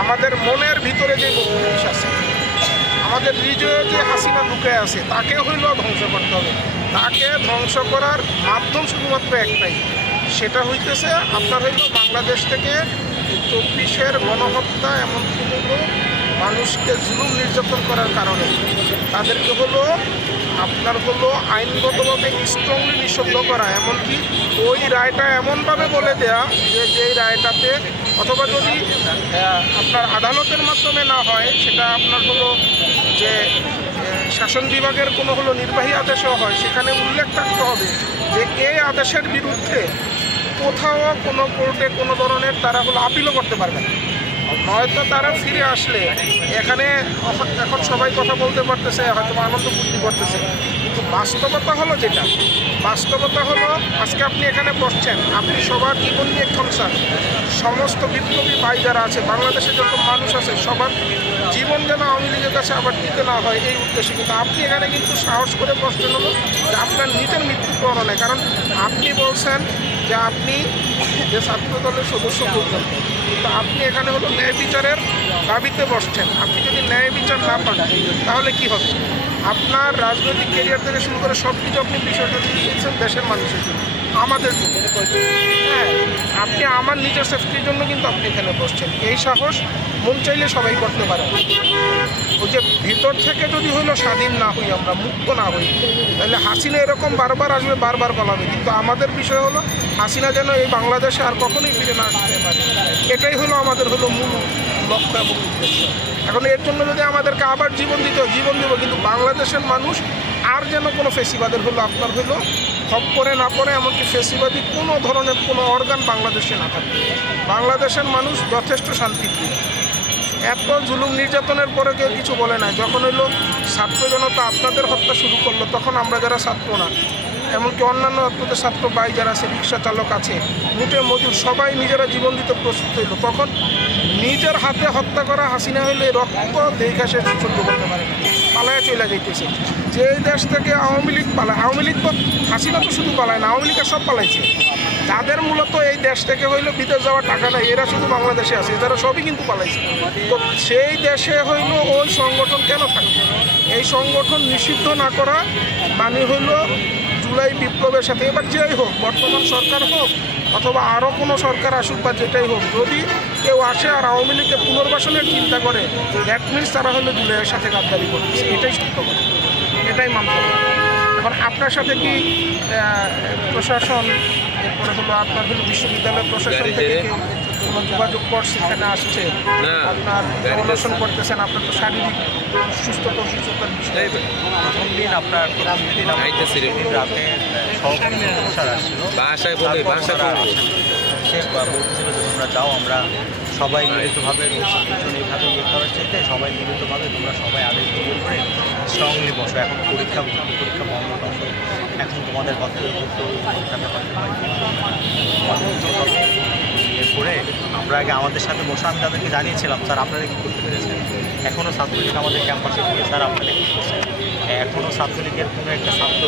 আমাদের মনের ভিতরে যে বত্রিশ আছে, আমাদের হৃদয়ে যে হাসিনা লুকে আছে, তাকে হইলেও ধ্বংস করতে হবে। তাকে ধ্বংস করার মাধ্যম শুধুমাত্র একটাই, সেটা হইতেছে আপনার হইল বাংলাদেশ থেকে 24-এর গণহত্যা, এমনকি হলো মানুষকে জুলুম নির্যাতন করার কারণে তাদেরকে হলো আপনার হলো আইনগতভাবে স্ট্রংলি নিষিদ্ধ করা, এমনকি ওই রায়টা এমনভাবে বলে দেয়া যে যেই রায়টাতে, অথবা যদি আপনার আদালতের মাধ্যমে না হয়, সেটা আপনার হলো যে শাসন বিভাগের কোনো হলো নির্বাহী আদেশও হয়, সেখানে উল্লেখ থাকতে হবে যে এই আদেশের বিরুদ্ধে কোথাও কোনো কোর্টে কোনো ধরনের তারা হলো আপিলও করতে পারবে না। হয়তো তারা ফিরে আসলে এখানে এখন সবাই কথা বলতে পারতেছে, হয়তো আনন্দ ফুর্তি করতেছে, কিন্তু বাস্তবতা হলো যেটা, বাস্তবতা হলো আজকে আপনি এখানে বসছেন, আপনি সবার জীবন নিয়ে কনসার্ন। সমস্ত বিপ্লবী ভাই যারা আছে, বাংলাদেশে যত মানুষ আছে, সবার জীবন যেন আওয়ামী লীগের কাছে আবার দিতে না হয় এই উদ্দেশ্যে। কিন্তু আপনি এখানে কিন্তু সাহস করে বসছেন হলো যে আপনার নিজের মৃত্যু প্রণয়, কারণ আপনি বলছেন যে আপনি যে ছাত্র দলের সদস্য করবেন, কিন্তু আপনি এখানে হলো ন্যায় বিচারের দাবিতে বসছেন। আপনি যদি ন্যায় বিচার না পান তাহলে কি হবে? আপনার রাজনৈতিক ক্যারিয়ার থেকে শুরু করে সব কিছু আপনি বিষয়টা দিয়েছেন দেশের মানুষের জন্য, আমাদের জন্য। হ্যাঁ, আপনি আমার নিজের সেফটির জন্য কিন্তু আপনি এখানে বসছেন। এই সাহস মন চাইলে সবাই করতে পারে। ওই যে ভিতর থেকে যদি হইলো স্বাধীন না হই, আমরা মুক্ত না হই, তাহলে হাসিনা এরকম বারবার আসবে, বারবার পালাবে। কিন্তু আমাদের বিষয় হলো হাসিনা যেন এই বাংলাদেশে আর কখনোই ফিরে না আসতে পারে, এটাই হলো আমাদের হলো মূল লক্ষ্য এবং উদ্দেশ্য। এখন এর জন্য যদি আমাদেরকে আবার জীবন দিতে হয়, জীবন দেবো, কিন্তু বাংলাদেশের মানুষ আর যেন কোনো ফেসিবাদের হলো আপনার হলো হক করে না পড়ে, এমনকি ফেসিবাদী কোনো ধরনের কোনো অর্গান বাংলাদেশে না থাকে। বাংলাদেশের মানুষ যথেষ্ট শান্তিপ্রিয়, এত জুলুম নির্যাতনের পরে কেউ কিছু বলে না। যখন হইলো ছাত্র জনতা আপনাদের হত্যা শুরু করলো, তখন আমরা যারা ছাত্র না, এমনকি অন্যান্য আপনাদের ছাত্র ভাই যারা আছে, রিক্সা চালক আছে, মুটে মজুর, সবাই নিজেরা জীবন দিতে প্রস্তুত হইল। তখন নিজের হাতে হত্যা করা হাসিনা হইলে রক্ত দেখা সে সহ্য করতে পারে না, পালায় চলে যাইতেছে। যে দেশ থেকে আওয়ামী লীগ পালায়, আওয়ামী লীগ তো হাসিনা তো শুধু পালায় না, আওয়ামী লীগের সব পালাইছে। যাদের মূলত এই দেশ থেকে হইলো বিদেশ যাওয়ার টাকা নাই, এরা শুধু বাংলাদেশে আছে, এরা সবই কিন্তু পালাইছে। তো সেই দেশে হইলো ওই সংগঠন কেন থাকবে? এই সংগঠন নিষিদ্ধ না করা মানে হইলো জুলাই বিপ্লবের সাথে, এবার যেই হোক, বর্তমান সরকার হোক অথবা আরও কোনো সরকার আসুক বা যেটাই হোক, যদি কেউ আসে আর আওয়ামী লীগকে পুনর্বাসনের চিন্তা করে, দ্যাট মিনস তারা হলো জুলাইয়ের সাথে গাদ্দারি করতেছে। এটাই সত্য কথা, এটাই মানতে হবে। এখন আপনার সাথে কি প্রশাসন, এরপরে হলো আপনার হলো বিশ্ববিদ্যালয় প্রশাসন থেকে কোনো যোগাযোগ করছে, এখানে আসছে, আপনার অনশন করতেছেন, আপনার তো শারীরিক সুস্থতা অসুস্থতার বিষয়? প্রথম দিন আপনার রাতে সে বলতেছিল যে তোমরা যাও, আমরা সবাই মিলিতভাবে এইভাবে ইয়ে করার চাইতে সবাই মিলিতভাবে তোমরা সবাই আদেশ গ্রহণ করে স্ট্রংলি বসো। এখন পরীক্ষা বন্ধ বসো, এখন তোমাদের কথা করে আমরা আগে আমাদের সাথে বসে আমি তাদেরকে জানিয়েছিলাম, স্যার আপনারা কী করতে পেরেছেন? এখনও ছাত্রলীগ আমাদের ক্যাম্পাসে করে, স্যার আপনারা কী করছেন? এখনও ছাত্রলীগের কোনো একটা ছাত্র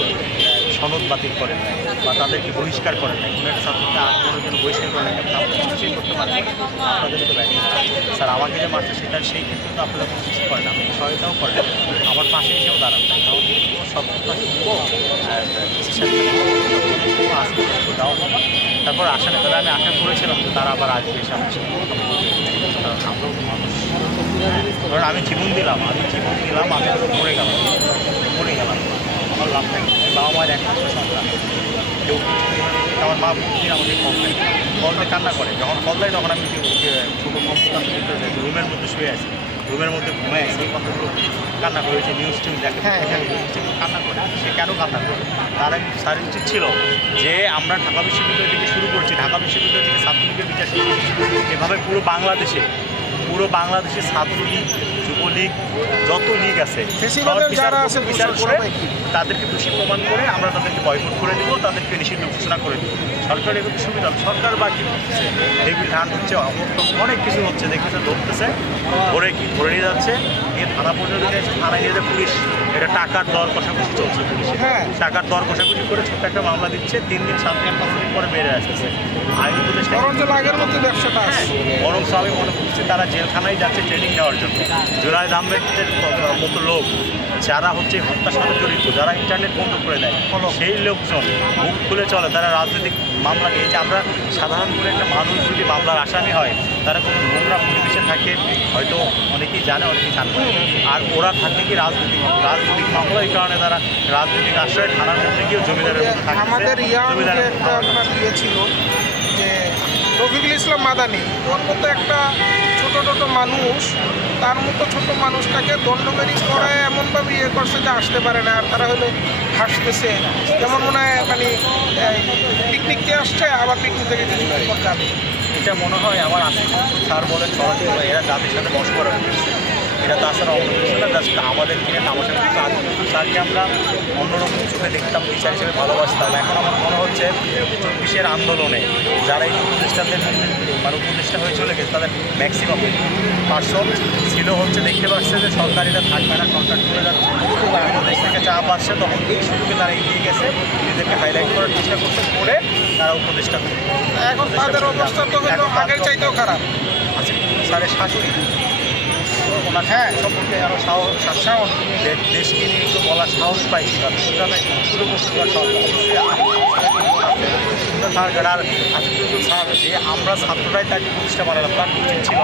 সনদ বাতিল করেন নাই বা তাদেরকে বহিষ্কার করেন নাই, কোনো একটা ছাত্রকে আন্দোলনের জন্য বহিষ্কার করেন নাই, কিছুই করতে পারেন আপনাদের তো ব্যাখ্যা। স্যার আমাকে যে মারছে সেটা সেই ক্ষেত্রে তো আপনারা কোনো কিছু করেন, আপনি সহায়তাও করেন, আমার পাশে এসেও দাঁড়ান নাই, কারণ সব দাও বাবা, তারপর আসে না। তবে আমি আশা করেছিলাম যে তারা আবার আসবে, এসে আমার সাথে কারণ আমরাও তো মানুষ, কারণ আমি জীবন দিলাম, আমি মরে গেলাম, আমার লাভ নেই। বাবা মায়ের একমাত্র সন্তান, কেউ আমার মা প্রতিদিন আমাকে কল দেয়, কান্না করে। যখন কল দেয় তখন আমি ছোটো কম্পিউটার রুমের মধ্যে শুয়ে আছি, রুমের মধ্যে ঘুমাই আছি, এই কথাগুলো কান্না করেছে, নিউজ টিউজ দেখে কান্না করে। সে কেন কান্না করে? তার উচিত ছিল যে আমরা ঢাকা বিশ্ববিদ্যালয় থেকে শুরু করছি, ঢাকা বিশ্ববিদ্যালয় থেকে ছাত্রলীগের বিচার শুরু করছি, এভাবে পুরো বাংলাদেশে ছাত্রলীগ, যুবলীগ, যত লীগ আছে বিচার করে তাদেরকে দোষী প্রমাণ করে আমরা তাদেরকে বয়কট করে দেবো, তাদেরকে নিষিদ্ধ ঘোষণা করে দেবো। সরকার এগুলো সুবিধা, সরকার বা কী করতেছে, টেবিল ধান হচ্ছে, অনেক কিছু হচ্ছে, দেখতেছে, ধরতেছে, ধরে নিয়ে যাচ্ছে, নিয়ে থানা পর্যন্ত নিয়ে যাচ্ছে, থানায় নিয়ে যাচ্ছে পুলিশ। এটা টাকার দর কষাকষি চলছে, পুলিশে টাকার দর কষাকষি করে ছোট্ট একটা মামলা দিচ্ছে, 3 দিন 7 দিন 5 দিন পরে বেড়ে আসতেছে। আইন উপদেষ্টা আগের মতো ব্যবসাটা, বরং আমি মনে করছি তারা যে জেলখানায় যাচ্ছে ট্রেনিং নেওয়ার জন্য। জুনায়েদ আহমেদের মতো লোক যারা হচ্ছে হত্যার সাথে জড়িত, যারা ইন্টারনেট বন্ধ করে দেয়, সেই লোকজন মুখ খুলে চলে, তারা রাজনৈতিক মামলা নিয়ে যে আমরা সাধারণ করে একটা মানুষ যদি মামলার আসামি হয়, তারা কোনো নোংরা পরিবেশে থাকে, হয়তো অনেকেই জানে অনেকেই জানে না। আর ওরা থাকে কি রাজনৈতিক মামলা, এই কারণে তারা রাজনৈতিক আশ্রয় থানার মধ্যে গিয়েও জমিদারের মধ্যে থাকে। আমাদের একটা আপনার ইয়ে ছিল যে রফিকুল ইসলাম মাদানি, ওর মতো একটা ছোট মানুষ, তার মতো ছোট মানুষটাকে দণ্ডকারী করায় এমনভাবে ইয়ে করছে যে আসতে পারে না। আর তারা হলো হাসতেছে, যেমন মনে হয় মানে পিকনিককে আসছে, আবার পিকনিক থেকে কিছুক্ষণ পর যাবে। এটা মনে হয় আমার আসিফ স্যার বলেন চলাচল, এরা জাতির সাথে বস করা হয়েছে, এটা তাছাড়া অন্য কিছু না, জাস্ট আমাদের কিনে তামাশা। স্যারকে আমরা অন্যরকম চোখে দেখতাম, টিচার হিসেবে ভালোবাসতাম। এখন আমার মনে হচ্ছে 24-এর আন্দোলনে যারা এই উপদেষ্টাদের মানে উপদেষ্টা হয়ে চলে গেছে, তাদের ম্যাক্সিমাম পার্সন ছিল হচ্ছে দেখতে পাচ্ছে যে সরকারিরা থাকবে না, কন্ট্রাক্ট করে যাচ্ছে, বিভিন্ন দেশ থেকে চাপ আসছে, তখন এই সুযোগে তারা এগিয়ে গেছে, নিজেদেরকে হাইলাইট করার চেষ্টা করতে, করে তারা উপদেষ্টা করে। এখন তাদের অবস্থা তো হলো আগের চাইতেও খারাপ। আসিফ স্যারের শাশুড়ি ওনার সম্পর্কে আরও সাহস দেশকে নিয়ে একটু বলার সাহস পাই কীভাবে, কীভাবে শুরু করতে সরকার। আর আসিফুল স্যার যে আমরা ছাত্ররাই তাকে প্রতিষ্ঠা বানালাম, তার উচিত ছিল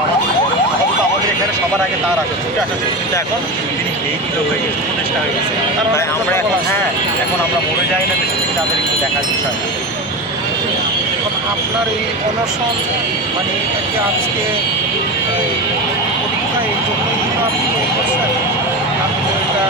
আমাদের এখানে সবার আগে তার আসে ছুটে আসা ছিল, কিন্তু এখন তিনি এই দিল হয়ে গেছে, প্রতিষ্ঠা হয়ে গেছে। তাই আমরা এখন এখন আমরা মরে যাই না, বেশি তাদের একটু দেখার বিষয় না। আপনার এই অনশন মানে এটাকে আজকে পরীক্ষা এই জন্যই আপনি করছেন, আপনি এটা